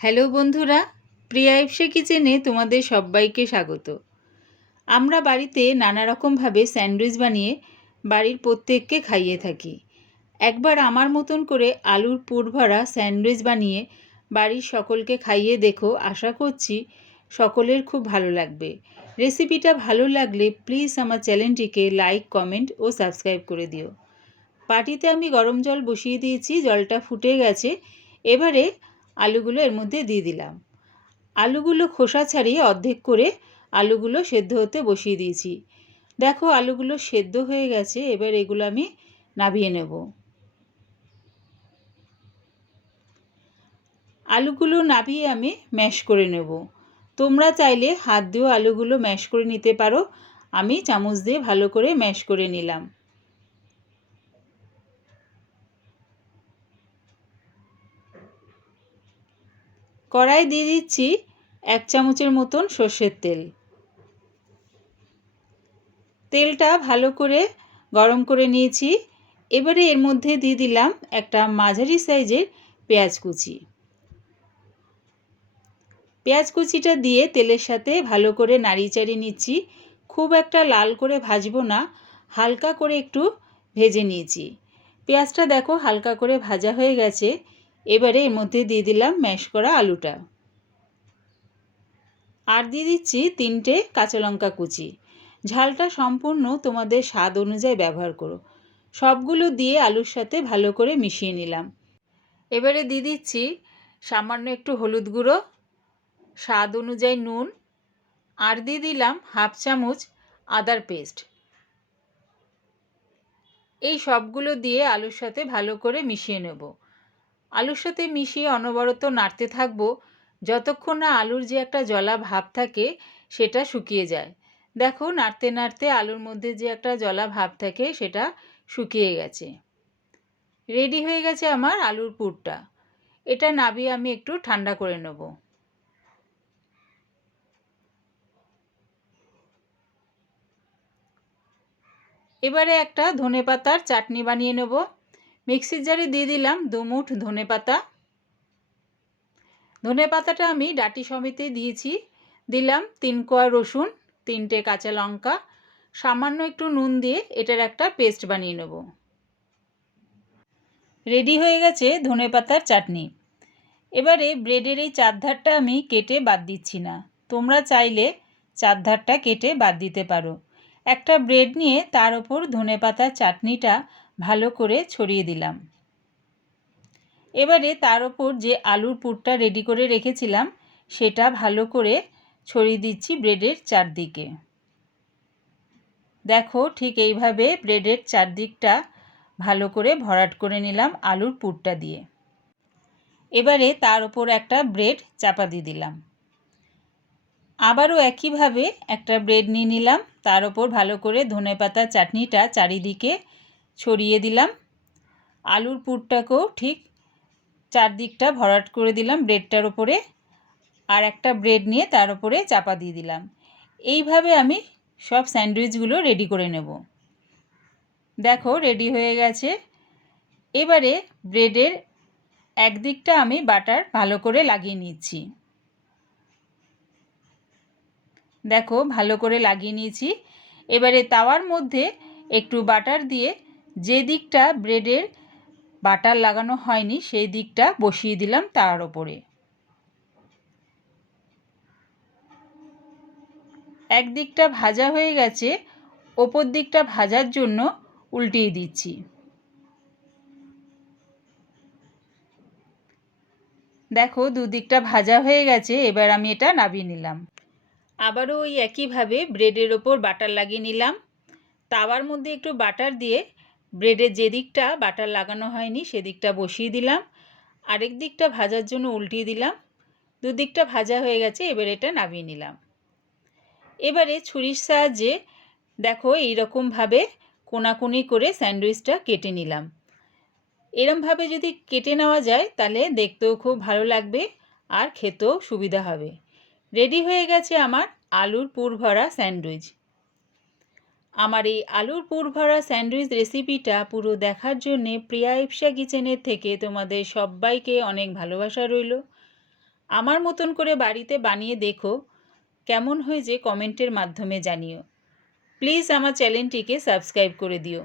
Hello বন্ধুরা, প্রিয়া ইপসা কিচেনে তোমাদের সবাইকে স্বাগত। আমরা বাড়িতে নানা রকমভাবে স্যান্ডউইচ বানিয়ে বাড়ির প্রত্যেককে খাইয়ে থাকি। একবার আমার মতন করে আলুর পুর ভরা স্যান্ডউইচ বানিয়ে বাড়ির সকলকে খাইয়ে দেখো, আশা করছি সকলের খুব ভালো লাগবে। রেসিপিটা ভালো লাগলে প্লিজ আমার চ্যানেলটিকে লাইক, কমেন্ট ও সাবস্ক্রাইব করে দিও। বাটিতে আমি গরম জল বসিয়ে দিয়েছি, জলটা ফুটে গেছে। এবারে আলুগুলো এর মধ্যে দিয়ে দিলাম। আলুগুলো খোসা ছাড়িয়ে অর্ধেক করে আলুগুলো সেদ্ধ হতে বসিয়ে দিয়েছি। দেখো আলুগুলো সেদ্ধ হয়ে গেছে, এবার এগুলো আমি নামিয়ে নেব। আলুগুলো নামিয়ে আমি ম্যাশ করে নেব। তোমরা চাইলে হাত দিয়েও আলুগুলো ম্যাশ করে নিতে পারো। আমি চামচ দিয়ে ভালো করে ম্যাশ করে নিলাম। কড়াই দিয়ে দিচ্ছি 1 চামচের মতন সর্ষের তেল। তেলটা ভালো করে গরম করে নিয়েছি। এবারে এর মধ্যে দিয়ে দিলাম একটা মাঝারি সাইজের পেঁয়াজ কুচি। পেঁয়াজ কুচিটা দিয়ে তেলের সাথে ভালো করে নাড়িয়ে চাড়িয়ে নিচ্ছি। খুব একটা লাল করে ভাজবো না, হালকা করে একটু ভেজে নিয়েছি। পেঁয়াজটা দেখো হালকা করে ভাজা হয়ে গেছে। এবারে এর মধ্যে দিয়ে দিলাম ম্যাশ করা আলুটা। আর দিয়ে দিচ্ছি 3টে কাঁচা লঙ্কা কুচি। ঝালটা সম্পূর্ণ তোমাদের স্বাদ অনুযায়ী ব্যবহার করো। সবগুলো দিয়ে আলুর সাথে ভালো করে মিশিয়ে নিলাম। এবারে দিয়ে দিচ্ছি সামান্য একটু হলুদ গুঁড়ো, স্বাদ অনুযায়ী নুন, আর দিয়ে দিলাম 1/2 চামচ আদার পেস্ট। এই সবগুলো দিয়ে আলুর সাথে ভালো করে মিশিয়ে নেব। আলুর সাথে মিশিয়ে অনবরত নাড়তে থাকবো যতক্ষণ না আলুর যে একটা জলা ভাব থাকে সেটা শুকিয়ে যায়। দেখো নাড়তে নাড়তে আলুর মধ্যে যে একটা জলা ভাব থাকে সেটা শুকিয়ে গেছে। রেডি হয়ে গেছে আমার আলুর পুরটা। এটা নামিয়ে আমি একটু ঠান্ডা করে নেব। এবারে একটা ধনেপাতার চাটনি বানিয়ে নেব। মিক্সির জারে দিয়ে দিলাম 2 মুঠ ধনেপাতা। ধনেপাতাটা আমি ডাঁটি সমেতে দিয়েছি। দিলাম 3 কোয়া রসুন, 3টে কাঁচা লঙ্কা, সামান্য একটু নুন দিয়ে এটার একটা পেস্ট বানিয়ে নেব। রেডি হয়ে গেছে ধনেপাতার চাটনি। এবারে ব্রেডের এই চারধারটা আমি কেটে বাদ দিচ্ছি না। তোমরা চাইলে চারধারটা কেটে বাদ দিতে পারো। একটা ব্রেড নিয়ে তার ওপর ধনেপাতার চাটনিটা ভালো করে ছড়িয়ে দিলাম। এবারে তার ওপর যে আলুর পুরটা রেডি করে রেখেছিলাম সেটা ভালো করে ছড়িয়ে দিচ্ছি ব্রেডের চারদিকে। দেখো ঠিক এইভাবে ব্রেডের চারদিকটা ভালো করে ভরাট করে নিলাম আলুর পুরটা দিয়ে। এবারে তার ওপর একটা ব্রেড চাপা দিয়ে দিলাম। আবারও একইভাবে একটা ব্রেড নিয়ে নিলাম, তার ওপর ভালো করে ধনেপাতার চাটনিটা চারিদিকে ছড়িয়ে দিলাম। আলুর পুরটাকেও ঠিক চারদিকটা ভরাট করে দিলাম ব্রেডটার ওপরে। আর একটা ব্রেড নিয়ে তার ওপরে চাপা দিয়ে দিলাম। এইভাবে আমি সব স্যান্ডউইচগুলো রেডি করে নেব। দেখো রেডি হয়ে গেছে। এবারে ব্রেডের একদিকটা আমি বাটার ভালো করে লাগিয়ে নিচ্ছি। দেখো ভালো করে লাগিয়ে নিয়েছি। এবারে তাওয়ার মধ্যে একটু বাটার দিয়ে যে দিকটা ব্রেডের বাটার লাগানো হয়নি সেই দিকটা বসিয়ে দিলাম তার ওপরে। একদিকটা ভাজা হয়ে গেছে, ওপর দিকটা ভাজার জন্য উল্টিয়ে দিচ্ছি। দেখো দুদিকটা ভাজা হয়ে গেছে। এবার আমি এটা নামিয়ে নিলাম। আবারও ওই একইভাবে ব্রেডের ওপর বাটার লাগিয়ে নিলাম। তাওয়ার মধ্যে একটু বাটার দিয়ে ব্রেডের যে দিকটা বাটার লাগানো হয়নি সেদিকটা বসিয়ে দিলাম। আরেক দিকটা ভাজার জন্য উল্টিয়ে দিলাম। দুদিকটা ভাজা হয়ে গেছে, এবার এটা নামিয়ে নিলাম। এবারে ছুরির সাহায্যে দেখো এইরকমভাবে কোনাকুনি করে স্যান্ডউইচটা কেটে নিলাম। এরমভাবে যদি কেটে নেওয়া যায় তাহলে দেখতেও খুব ভালো লাগবে আর খেতেও সুবিধা হবে। রেডি হয়ে গেছে আমার আলুর পুর ভরা স্যান্ডউইচ। আমার এই আলুর পুর ভরা স্যান্ডউইচ রেসিপিটা পুরো দেখার জন্যে প্রিয়া ইপসা কিচেনের থেকে তোমাদের সবাইকে অনেক ভালোবাসা রইল। আমার মতন করে বাড়িতে বানিয়ে দেখো, কেমন হয়েছে কমেন্টের মাধ্যমে জানিও। প্লিজ আমার চ্যানেলটিকে সাবস্ক্রাইব করে দিও।